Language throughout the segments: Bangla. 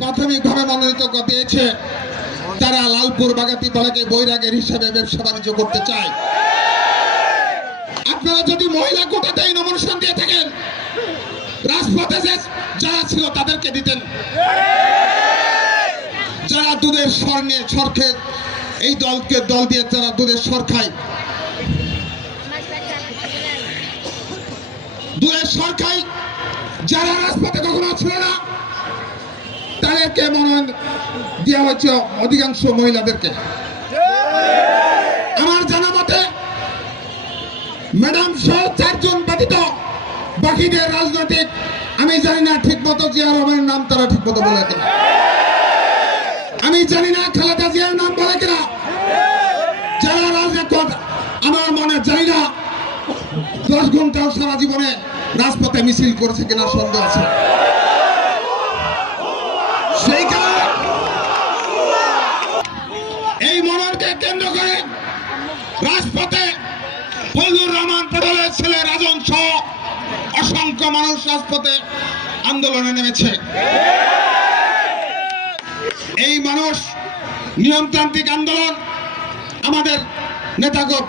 প্রাথমিকভাবে মনোনীত পেয়েছে তারা লালপুর বাগাতি পাড়াকে বৈরাগের হিসেবে ব্যবসা বাণিজ্য করতে চায়। আপনারা যদি মহিলা কোটাতেই নমিনেশন দিয়ে থাকেন, রাজপথে যে যারা ছিল তাদেরকে দিতেন। যারা দুধের স্বর নিয়ে সরখে এই দলকে দল দিয়ে তারা দুধের স্বর খায়, দুধের স্বর খায়, যারা রাজপথে কখনো ছিল না তাদেরকে মনোনয়ন দেওয়া হয়েছে অধিকাংশ মহিলাদেরকে। আমার জানা মতে, ম্যাডাম সহ চারজন ব্যতীত বাকিদের রাজনৈতিক, আমি জানি না ঠিক মতো জিয়া রহমানের নাম তারা ঠিক মতো বলে কিনা। আমি জানি না খালেদা জিয়ার নাম বলে কিনা। যারা রাজনীতি আমার মনে জানি না দশ ঘন্টাও সারা জীবনে রাজপথে মিছিল করেছে কিনা সন্দেহ আছে। কেন্দ্র করে রাজপথে ফজলুর রহমান ছেলে রাজন সহ অসংখ্য মানুষ রাজপথে আন্দোলনে নেমেছে। এই মানুষ নিয়মতান্ত্রিক আন্দোলন আমাদের নেতাগণ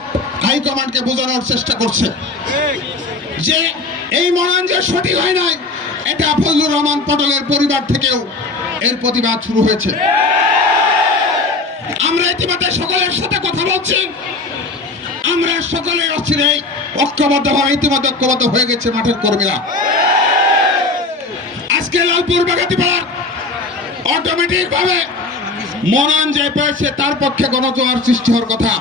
হাইকমান্ডকে বোঝানোর চেষ্টা করছে। যে এই মনন যে সঠিক হয় নাই, এটা ফজলুর রহমান পটলের পরিবার থেকেও এর প্রতিবাদ শুরু হয়েছে। ইতিমধ্যে সকলের সাথে কথা বলছি। আমরা সকলে অস্থিরে ঐক্যবদ্ধ হওয়া ইতিমধ্যে ঐক্যবদ্ধ হয়ে গেছে মাঠের কর্মীরা। আজকে লালপুর বাগাতিপাড়া অটোমেটিক ভাবে মনন যে পেয়েছে, তার পক্ষে গণজোয়ার সৃষ্টি হওয়ার কথা।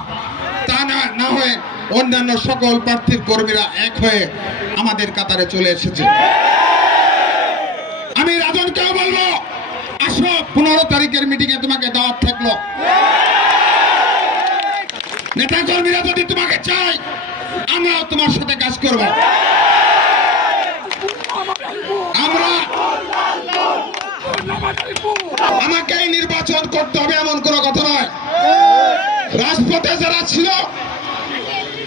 তা না হয়ে অন্যান্য সকল প্রার্থীর কর্মীরা এক হয়ে আমাদের কাতারে চলে এসেছে। আমি রাজনকেও বলব, আসো, পনেরো তারিখের মিটিং এ তোমাকে দাওয়াত থাকল। নেতা কর্মীরা যদি তোমাকে চাই। আমরাও তোমার সাথে কাজ করব। আমরা আমাকেই নির্বাচন করতে হবে এমন কোনো কথা নয়। রাজপথে যারা ছিল,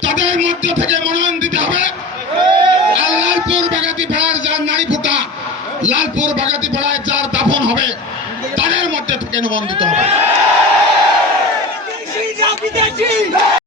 তাদের মধ্য থেকে মনোনয়ন দিতে হবে। আর লালপুর বাগাতি পাড়ার যার নারী ফোটা লালপুর বাগাতি পাড়ায় যার দাফন হবে, তাদের মধ্যে থেকে নিবন্ধিত হবে। Salve, Dedinho!